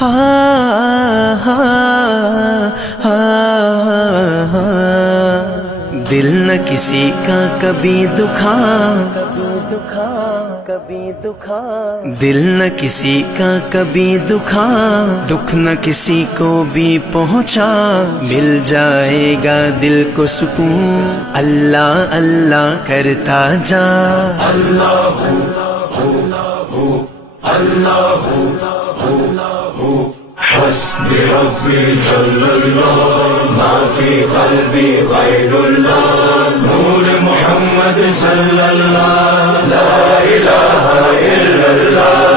دل نہ کسی کا کبھی دکھا، دل نہ کسی کا کبھی دکھا، دکھ نہ کسی کو بھی پہنچا، مل جائے گا دل کو سکون، اللہ اللہ کرتا جا۔ اللہ حسبی ربی جل اللہ، ما فی قلبی غیر اللہ، نور محمد صلی اللہ، لا الہ الا اللہ۔